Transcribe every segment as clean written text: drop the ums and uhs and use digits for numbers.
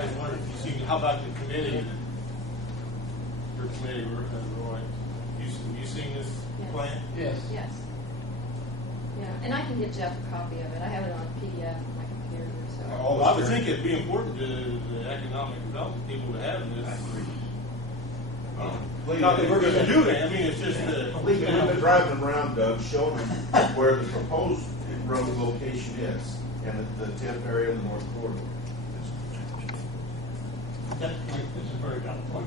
I was wondering if you see, how about the committee? Your committee, Roy, have you seen this plan? Yes. Yes. Yeah, and I can get Jeff a copy of it. I have it on PDF on my computer. So. Well, I would think it'd be important to the economic development people to have this. Not that we're going to do that. I mean, it's just We've been driving around, Doug, showing them where the proposed road location is, and the TIF area in the North Quarter. That's a very valid point.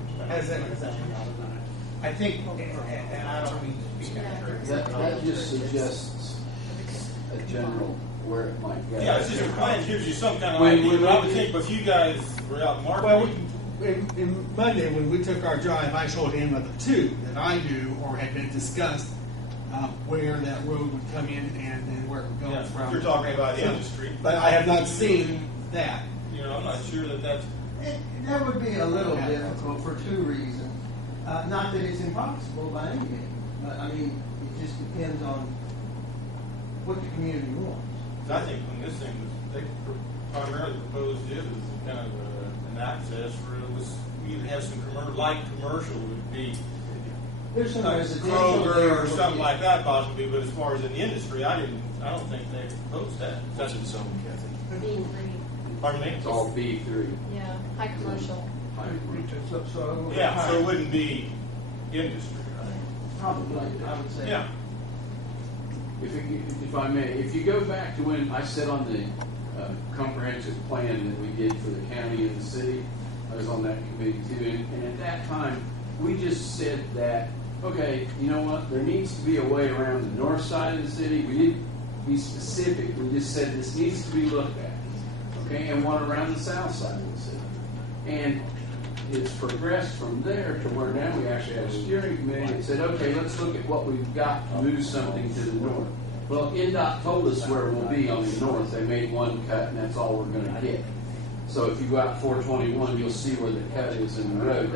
I think, and I don't mean to speak That just suggests a general where it might go. yeah, it's just a plan gives you some kind of idea. But I would think if you guys were out marketing. Well, in Monday, when we took our drive, I showed him of the two that I knew or had been discussed where that road would come in and then where it would go from. You're talking about industry. But I have not seen that. You know, I'm not sure that's. That would be a little difficult for two reasons. Not that it's impossible by any means, but I mean, it just depends on what the community wants. I think when this thing was, they primarily proposed it as kind of an access for it was you could have some light commercial would be There's some like residential Kroger there, or something like that possibly, but as far as in the industry, I don't think they proposed that. That's in zone, Kathy. B3. Pardon me? It's all B3. Yeah, high commercial. High commercial. So it wouldn't be industry, right? Probably, I would say. Yeah. If I may, if you go back to when I sat on the comprehensive plan that we did for the county and the city, I was on that committee too, and at that time, we just said that, okay, you know what, there needs to be a way around the north side of the city. We didn't be specific, we just said this needs to be looked at, okay, and one around the south side of the city. And it's progressed from there to where now we actually have a steering committee that said, okay, let's look at what we've got to move something to the north. Well, NDOT told us where we'll be on the north. They made one cut, and that's all we're going to get. So if you go out 421, you'll see where the cut is in the road.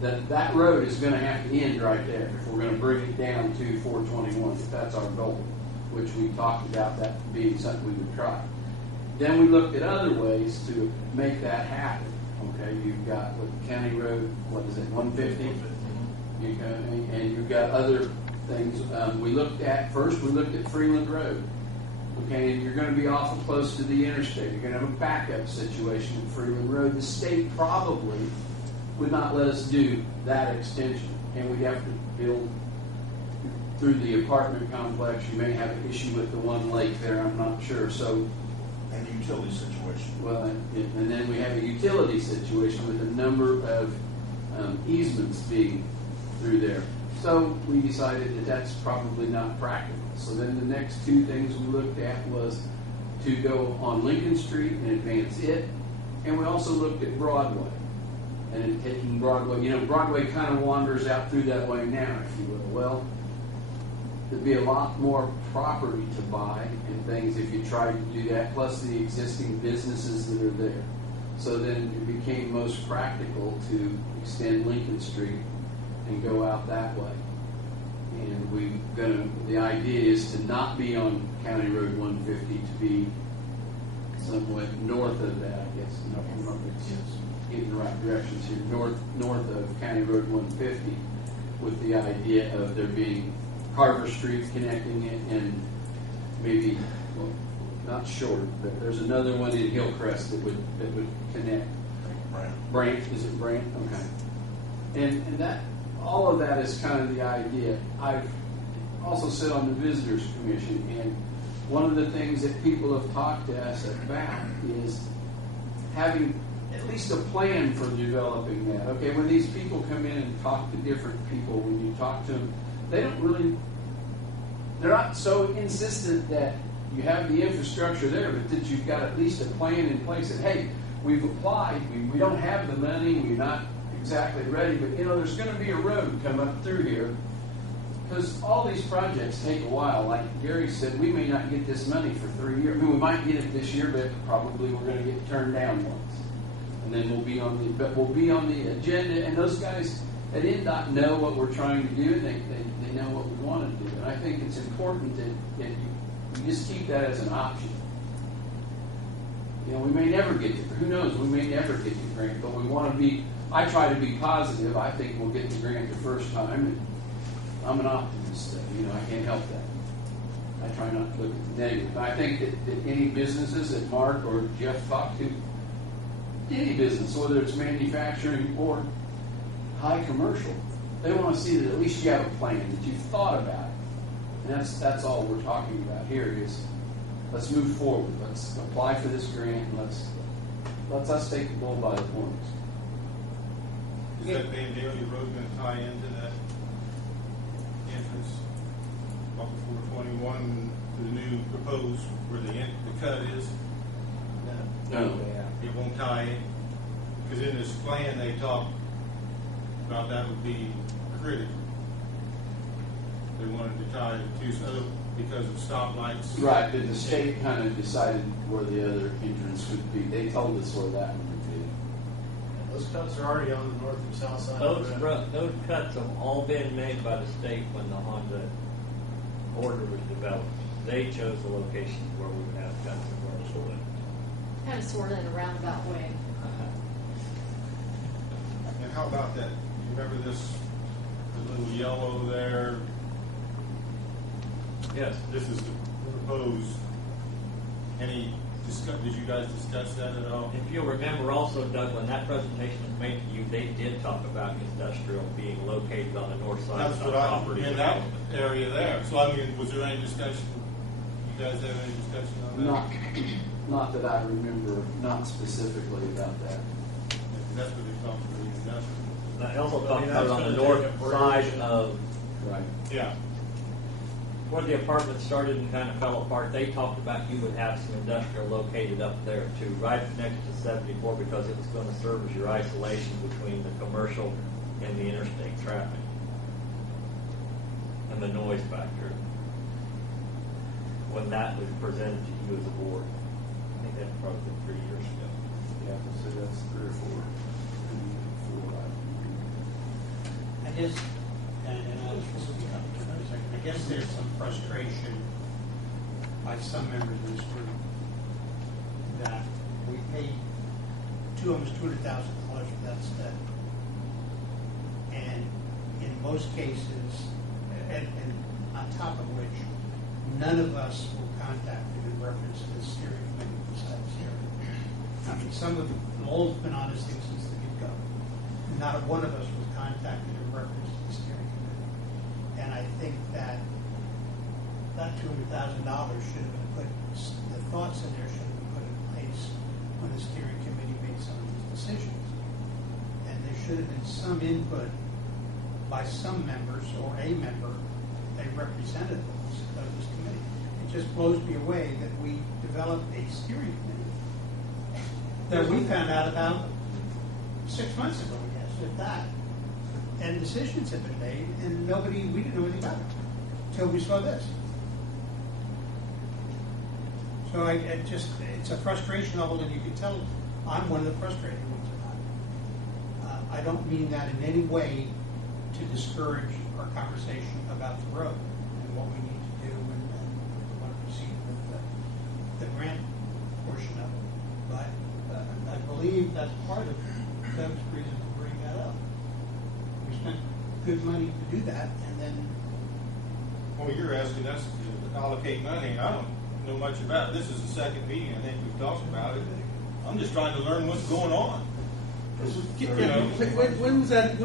That road is going to have to end right there if we're going to bring it down to 421, if that's our goal, which we talked about that being something we would try. Then we looked at other ways to make that happen. Okay, you've got County Road, what is it, 150? And you've got other things. We looked at Freeland Road. Okay, and you're going to be awful close to the interstate. You're going to have a backup situation at Freeland Road. The state probably would not let us do that extension, and we'd have to build through the apartment complex. You may have an issue with the one lake there, I'm not sure. So, And the utility situation. well, and then we have a utility situation with a number of easements being through there. So we decided that that's probably not practical. So then the next two things we looked at was to go on Lincoln Street and advance it. And we also looked at Broadway. And in taking Broadway, Broadway kind of wanders out through that way now, if you will. Well, there'd be a lot more property to buy and things if you tried to do that, plus the existing businesses that are there. So then it became most practical to extend Lincoln Street and go out that way. And the idea is to not be on County Road 150, to be somewhat north of that, I guess. In the right directions here, north of County Road 150, with the idea of there being Carver Street connecting it, and maybe, well, not short, but there's another one in Hillcrest that would connect. Brant, is it Brant? Okay. And that, all of that is kind of the idea. I've also sit on the Visitors Commission, and one of the things that people have talked to us about is having at least a plan for developing that. Okay, when these people come in and talk to different people, when you talk to them, they're not so insistent that you have the infrastructure there, but that you've got at least a plan in place that, hey, we've applied, we don't have the money, we're not exactly ready, but there's going to be a road come up through here, because all these projects take a while. Like Gary said, we may not get this money for 3 years. I mean, we might get it this year, but probably we're going to get turned down once. And then we'll be on the agenda, and those guys at NDOT know what we're trying to do, and they know what we want to do. And I think it's important that you just keep that as an option. You know, we may never get the, who knows, we may never get the grant, but we want to be, I try to be positive. I think we'll get the grant the first time, and I'm an optimist, you know, I can't help that. I try not to look at the negative. I think that any businesses that Mark or Jeff talked to, any business, whether it's manufacturing or high commercial, they want to see that at least you have a plan, that you've thought about it. And that's all we're talking about here is let's move forward. Let's apply for this grant and let's us take the bull by the horns. Is that Van Daly Road going to tie into that entrance off of 421 to the new proposed where the cut is? No. It won't tie in? Because in this plan, they talk about that would be critical. They wanted to tie it to other because of stoplights. Right, but the state kind of decided where the other entrance would be. They told us where that one would be. Those cuts are already on the north and south side. Those cuts have all been made by the state when the Honda order was developed. They chose the location where we would have cuts and where we would. Kind of sort of in a roundabout way. And how about that? You remember this, the little yellow there? Yes. This is the proposed. Did you guys discuss that at all? If you'll remember also, Doug, when that presentation was made to you, they did talk about industrial being located on the north side That's of what the I, property. in that area there. So I mean, was there any discussion? You guys have any discussion on that? Not that I remember, not specifically about that. That's what they talked about, industrial. They also Well, talked that's about on the gonna north take a side bridge. of Right. Yeah. where the apartment started and kind of fell apart. They talked about you would have some industrial located up there too, right next to 74, because it was going to serve as your isolation between the commercial and the interstate traffic and the noise factor. When that was presented to you as a board, I think that's probably 3 years ago. Yeah, so that's 3 or 4. I guess, I guess there's some frustration by some members of this group that we paid almost $200,000 for that study. And in most cases, and on top of which, none of us were contacted in reference to the steering committee besides Sarah. I mean, some of the old's been on this thing since the get-go. Not one of us was contacted in reference to the steering committee. And I think that $200,000 should have been put, the thoughts in there should have been put in place when the steering committee made some of these decisions. And there should have been some input by some members or a member, a representative of this committee. It just blows me away that we developed a steering committee that we found out about 6 months ago, I guess, if that. And decisions have been made, and we didn't know anything about it until we saw this. So it's a frustration level, and you can tell I'm one of the frustrated ones about it. I don't mean that in any way to discourage our conversation about the road and what we need to do and want to proceed with the grant portion of it. But I believe that's part of Doug's reason to bring that up. We spent good money to do that, and then Well, you're asking us to allocate money. I don't know much about it. This is the second meeting. I think we've talked about it. I'm just trying to learn what's going on. You know, When was that